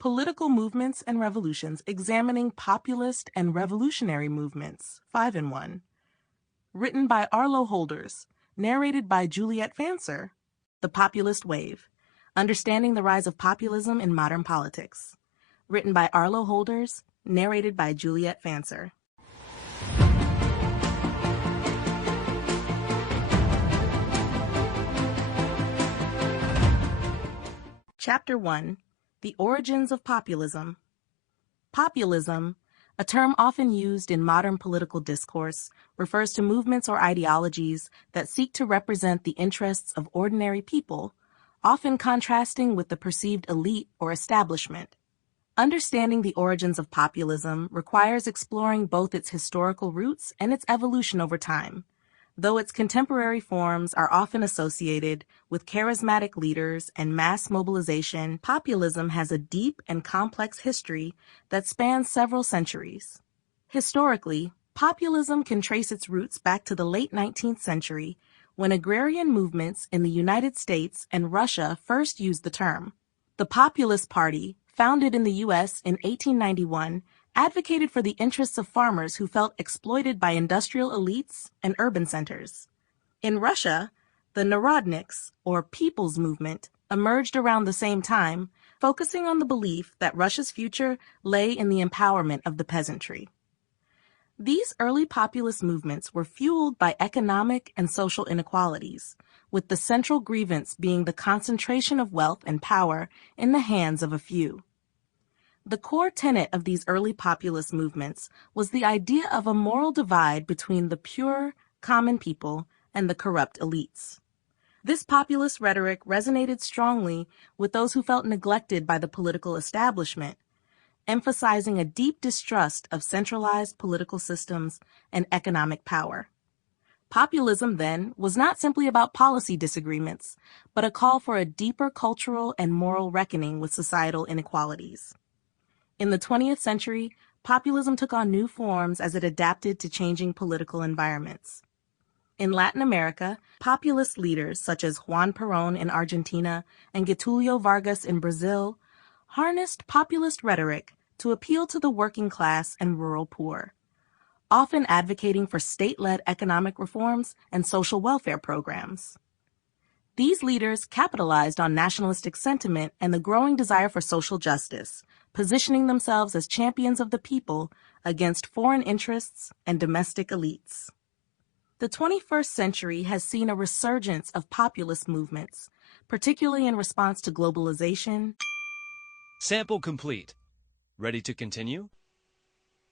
Political Movements and Revolutions, Examining Populist and Revolutionary Movements, 5-in-1. Written by Arlo Holders, narrated by Juliette Fancer. The Populist Wave, Understanding the Rise of Populism in Modern Politics. Written by Arlo Holders, narrated by Juliette Fancer. Chapter 1. The Origins of Populism. Populism, a term often used in modern political discourse, refers to movements or ideologies that seek to represent the interests of ordinary people, often contrasting with the perceived elite or establishment. Understanding the origins of populism requires exploring both its historical roots and its evolution over time. Though its contemporary forms are often associated with charismatic leaders and mass mobilization, populism has a deep and complex history that spans several centuries. Historically, populism can trace its roots back to the late 19th century, when agrarian movements in the United States and Russia first used the term. The Populist Party, founded in the U.S. in 1891, advocated for the interests of farmers who felt exploited by industrial elites and urban centers. In Russia, the Narodniks, or People's Movement, emerged around the same time, focusing on the belief that Russia's future lay in the empowerment of the peasantry. These early populist movements were fueled by economic and social inequalities, with the central grievance being the concentration of wealth and power in the hands of a few. The core tenet of these early populist movements was the idea of a moral divide between the pure, common people and the corrupt elites. This populist rhetoric resonated strongly with those who felt neglected by the political establishment, emphasizing a deep distrust of centralized political systems and economic power. Populism, then, was not simply about policy disagreements, but a call for a deeper cultural and moral reckoning with societal inequalities. In the 20th century, populism took on new forms as it adapted to changing political environments. In Latin America, populist leaders such as Juan Perón in Argentina and Getulio Vargas in Brazil harnessed populist rhetoric to appeal to the working class and rural poor, often advocating for state-led economic reforms and social welfare programs. These leaders capitalized on nationalistic sentiment and the growing desire for social justice, positioning themselves as champions of the people against foreign interests and domestic elites. The 21st century has seen a resurgence of populist movements, particularly in response to globalization. Sample complete. Ready to continue?